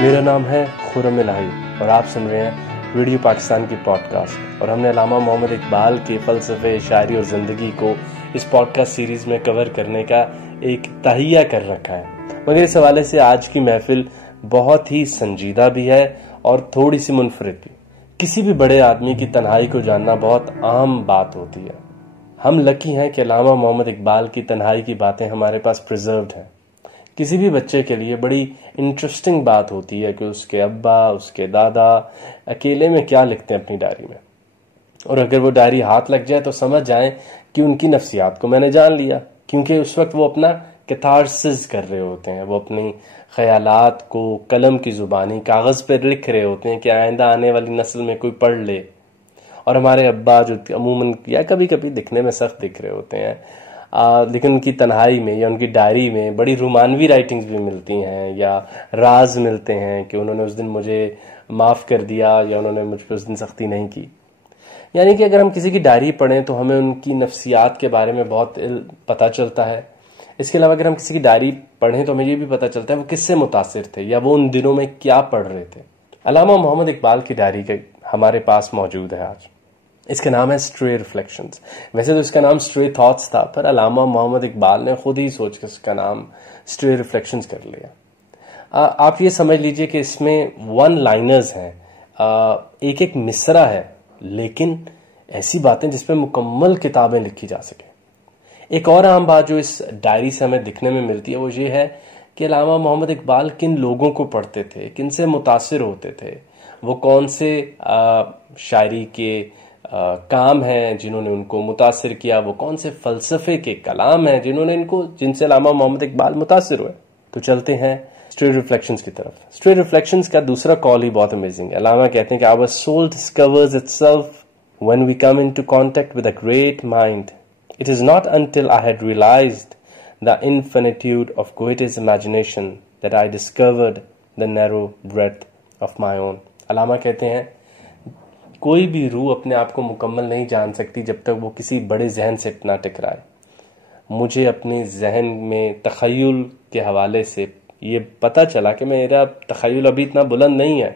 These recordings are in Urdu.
میرا نام ہے خرم الہی اور آپ سن رہے ہیں ریڈیو پاکستان کی پوڈ کاسٹ، اور ہم نے علامہ محمد اقبال کے فلسفے، شاعری اور زندگی کو اس پوڈ کاسٹ سیریز میں کور کرنے کا ایک تہیہ کر رکھا ہے۔ مگر اس حوالے سے آج کی محفل بہت ہی سنجیدہ بھی ہے اور تھوڑی سی منفرد بھی۔ کسی بھی بڑے آدمی کی تنہائی کو جاننا بہت عام بات ہوتی ہے۔ ہم لکی ہیں کہ علامہ محمد اقبال کی تنہائی کی باتیں ہمارے پاس پریزروڈ ہیں۔ کسی بھی بچے کے لیے بڑی انٹرسٹنگ بات ہوتی ہے کہ اس کے ابا، اس کے دادا اکیلے میں کیا لکھتے ہیں اپنی ڈائری میں، اور اگر وہ ڈائری ہاتھ لگ جائے تو سمجھ جائیں کہ ان کی نفسیات کو میں نے جان لیا، کیونکہ اس وقت وہ اپنا کیتھارسس کر رہے ہوتے ہیں، وہ اپنی خیالات کو قلم کی زبانی کاغذ پر لکھ رہے ہوتے ہیں کہ آئندہ آنے والی نسل میں کوئی پڑھ لے۔ اور ہمارے ابا جو عموماً یا کبھی کبھی دکھنے میں سخت دکھ رہے ہوتے ہیں، لیکن ان کی تنہائی میں یا ان کی ڈائری میں بڑی رومانوی رائٹنگز بھی ملتی ہیں یا راز ملتے ہیں کہ انہوں نے اس دن مجھے معاف کر دیا یا انہوں نے مجھ پہ اس دن سختی نہیں کی۔ یعنی کہ اگر ہم کسی کی ڈائری پڑھیں تو ہمیں ان کی نفسیات کے بارے میں بہت پتہ چلتا ہے۔ اس کے علاوہ اگر ہم کسی کی ڈائری پڑھیں تو ہمیں یہ بھی پتہ چلتا ہے وہ کس سے متاثر تھے یا وہ ان دنوں میں کیا پڑھ رہے تھے۔ علامہ محمد اقبال کی ڈائری ہمارے پاس موجود ہے آج۔ اس کا نام ہے اسٹرے ریفلیکشنز۔ ویسے تو اس کا نام اسٹرے تھاٹس تھا، پر علامہ محمد اقبال نے خود ہی سوچ کے اس کا نام اسٹرے ریفلیکشنز کر لیا۔ آپ یہ سمجھ لیجئے کہ اس میں ون لائنرز ہیں، ایک ایک مصرع ہے، لیکن ایسی باتیں جس پہ مکمل کتابیں لکھی جا سکیں۔ ایک اور اہم بات جو اس ڈائری سے ہمیں دکھنے میں ملتی ہے وہ یہ ہے کہ علامہ محمد اقبال کن لوگوں کو پڑھتے تھے، کن سے متاثر ہوتے تھے، وہ کون سے شاعری کے کام ہیں جنہوں نے ان کو متاثر کیا، وہ کون سے فلسفے کے کلام ہیں جن سے علامہ محمد اقبال متاثر ہوئے۔ تو چلتے ہیں اسٹرے ریفلیکشنز کی طرف۔ اسٹرے ریفلیکشنز کا دوسرا کال ہی بہت امیزنگ ہے۔ علامہ کہتے ہیں کہ our soul discovers itself when we come into contact with a great mind. It is not until I had realized the infinitude of Goethe's imagination that I discovered the narrow breadth of my own. علامہ کہتے ہیں کوئی بھی روح اپنے آپ کو مکمل نہیں جان سکتی جب تک وہ کسی بڑے ذہن سے نہ ٹکرائے۔ مجھے اپنے ذہن میں تخیل کے حوالے سے یہ پتہ چلا کہ میرا تخیل ابھی اتنا بلند نہیں ہے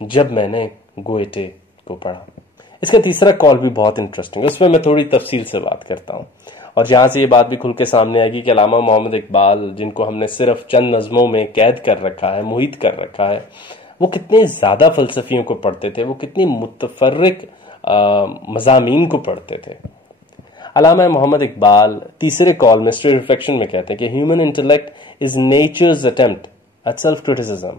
جب میں نے گوئٹے کو پڑھا۔ اس کا تیسرا کال بھی بہت انٹرسٹنگ ہے، اس میں میں تھوڑی تفصیل سے بات کرتا ہوں، اور جہاں سے یہ بات بھی کھل کے سامنے آئے گی کہ علامہ محمد اقبال، جن کو ہم نے صرف چند نظموں میں قید کر رکھا ہے، محیط کر رکھا ہے، وہ کتنے زیادہ فلسفیوں کو پڑھتے تھے، وہ کتنی متفرق مضامین کو پڑھتے تھے۔ علامہ محمد اقبال تیسرے کال میں اسٹرے ریفلیکشن میں کہتے ہیں کہ human intellect is nature's attempt at self criticism.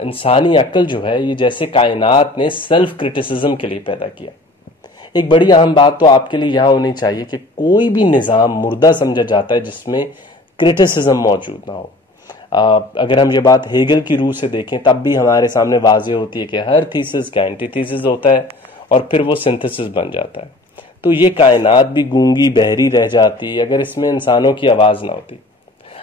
انسانی عقل جو ہے یہ جیسے کائنات نے سیلف کرٹیسزم کے لیے پیدا کیا۔ ایک بڑی اہم بات تو آپ کے لیے یہاں ہونی چاہیے کہ کوئی بھی نظام مردہ سمجھا جاتا ہے جس میں کرٹیسزم موجود نہ ہو۔ اگر ہم یہ بات ہیگل کی روح سے دیکھیں تب بھی ہمارے سامنے واضح ہوتی ہے کہ ہر تھیسس کا اینٹی تھیسس ہوتا ہے اور پھر وہ سنتھسس بن جاتا ہے۔ تو یہ کائنات بھی گونگی بہری رہ جاتی اگر اس میں انسانوں کی آواز نہ ہوتی۔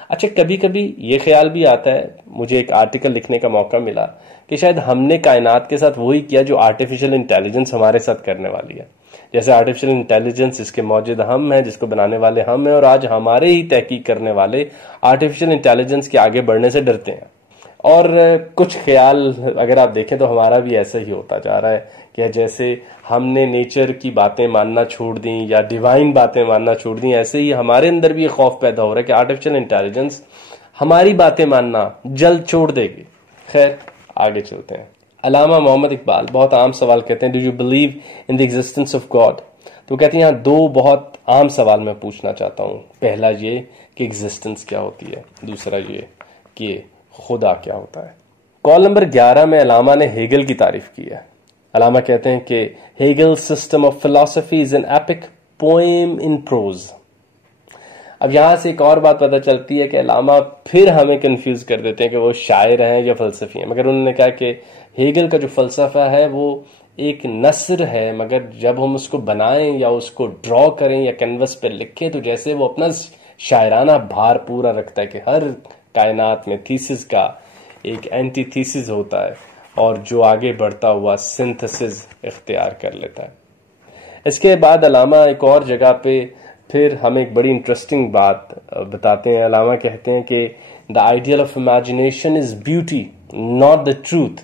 اچھا، کبھی کبھی یہ خیال بھی آتا ہے، مجھے ایک آرٹیکل لکھنے کا موقع ملا کہ شاید ہم نے کائنات کے ساتھ وہی کیا جو آرٹیفیشل انٹیلیجنس ہمارے ساتھ کرنے والی ہے۔ جیسے آرٹیفیشل انٹیلیجنس جس کے موجود ہم ہیں، جس کو بنانے والے ہم ہیں، اور آج ہمارے ہی تحقیق کرنے والے آرٹیفیشل انٹیلیجنس کے آگے بڑھنے سے ڈرتے ہیں۔ اور کچھ خیال اگر آپ دیکھیں تو ہمارا بھی ایسا ہی ہوتا جا رہا ہے کہ جیسے ہم نے نیچر کی باتیں ماننا چھوڑ دیں یا ڈیوائن باتیں ماننا چھوڑ دیں، ایسے ہی ہمارے اندر بھی یہ خوف پیدا ہو رہا ہے کہ آرٹیفیشل انٹیلیجنس ہماری باتیں ماننا جلد چھوڑ دے گی۔ خیر، آگے چلتے ہیں۔ علامہ محمد اقبال بہت عام سوال کہتے ہیں، do you believe in the existence of God? تو کہتے ہیں یہاں دو بہت عام سوال میں پوچھنا چاہتا ہوں۔ پہلا یہ کہ ایگزسٹنس کیا ہوتی ہے، دوسرا یہ کہ خدا کیا ہوتا ہے۔ کال نمبر 11 میں علامہ نے ہیگل کی تعریف کی ہے۔ علامہ کہتے ہیں کہ ہیگل سسٹم آف فلسفی is an epic poem in prose. اب یہاں سے ایک اور بات پتہ چلتی ہے کہ علامہ پھر ہمیں کنفیوز کر دیتے ہیں کہ وہ شاعر ہیں یا فلسفی ہیں، مگر انہوں نے کہا کہ ہیگل کا جو فلسفہ ہے وہ ایک نثر ہے، مگر جب ہم اس کو بنائیں یا اس کو ڈرا کریں یا کینوس پہ لکھیں تو جیسے وہ اپنا شاعرانہ بھار پورا رکھتا ہے کہ ہر کائنات میں تھیسس کا ایک اینٹی تھیسس ہوتا ہے اور جو آگے بڑھتا ہوا سنتھسس اختیار کر لیتا ہے۔ اس کے بعد علامہ ایک اور جگہ پہ پھر ہمیں ایک بڑی انٹرسٹنگ بات بتاتے ہیں۔ علامہ کہتے ہیں کہ the ideal of imagination is beauty, not the truth.